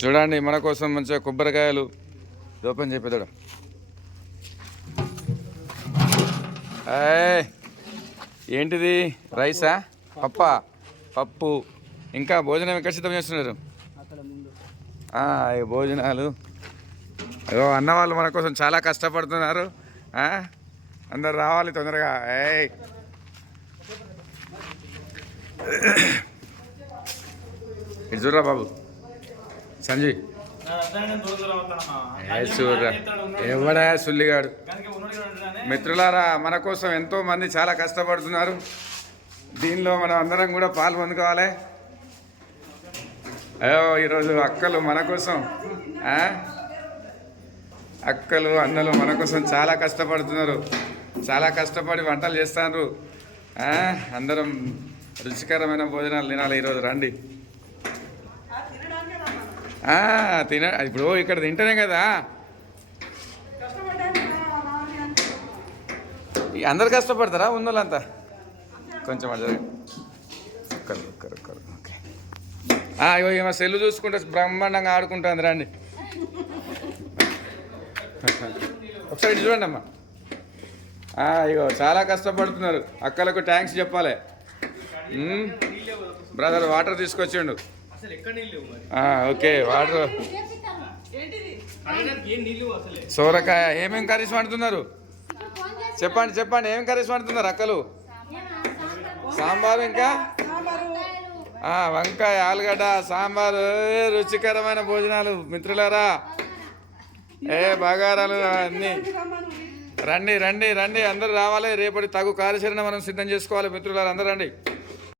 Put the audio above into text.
చూడండి మన కోసం మంచిగా కొబ్బరికాయలు ఓపెన్ చెప్పేదాడు. ఏంటిది రైసా పప్పు ఇంకా భోజనం ఎక్కడ సిద్ధం చేస్తున్నారు? భోజనాలు అయ్యో అన్న వాళ్ళు మన కోసం చాలా కష్టపడుతున్నారు. అందరు రావాలి తొందరగా. ఇది చూడరా బాబు సంజయ్ చూడరా ఎవడా సుల్లిగాడు. మిత్రులారా మన కోసం ఎంతో మంది చాలా కష్టపడుతున్నారు. దీనిలో మనం అందరం కూడా పాల్పొందుకోవాలి. అయ్యో ఈరోజు అక్కలు మన కోసం అక్కలు అన్నలు మన కోసం చాలా కష్టపడుతున్నారు. చాలా కష్టపడి వంటలు చేస్తున్నారు. అందరం రుచికరమైన భోజనాలు తినాలి ఈరోజు. రండి ఇప్పుడు ఇక్కడ తింటేనే కదా అందరు కష్టపడతారా ఉన్నోళ్ళంతా? కొంచెం అదే ఓకే. ఇగో ఏమో సెల్లు చూసుకుంటే బ్రహ్మాండంగా ఆడుకుంటుంది. రండి ఒకసారి ఇటు చూడండి అమ్మా. ఇగో చాలా కష్టపడుతున్నారు. అక్కలకు థ్యాంక్స్ చెప్పాలి. బ్రదర్ వాటర్ తీసుకొచ్చిండు. ఓకే వాటర్ సోరకాయ. ఏమేం కర్రీస్ వండుతున్నారు చెప్పండి ఏం కర్రీస్ వండుతున్నారు అక్కలు? సాంబారు ఇంకా వంకాయ ఆలుగడ్డ సాంబారు. రుచికరమైన భోజనాలు మిత్రులారా. బగారాలు అన్నీ. రండి అందరూ రావాలి. రేపటి తగు కార్యాచరణ మనం సిద్ధం చేసుకోవాలి మిత్రులారా. అందరూ రండి.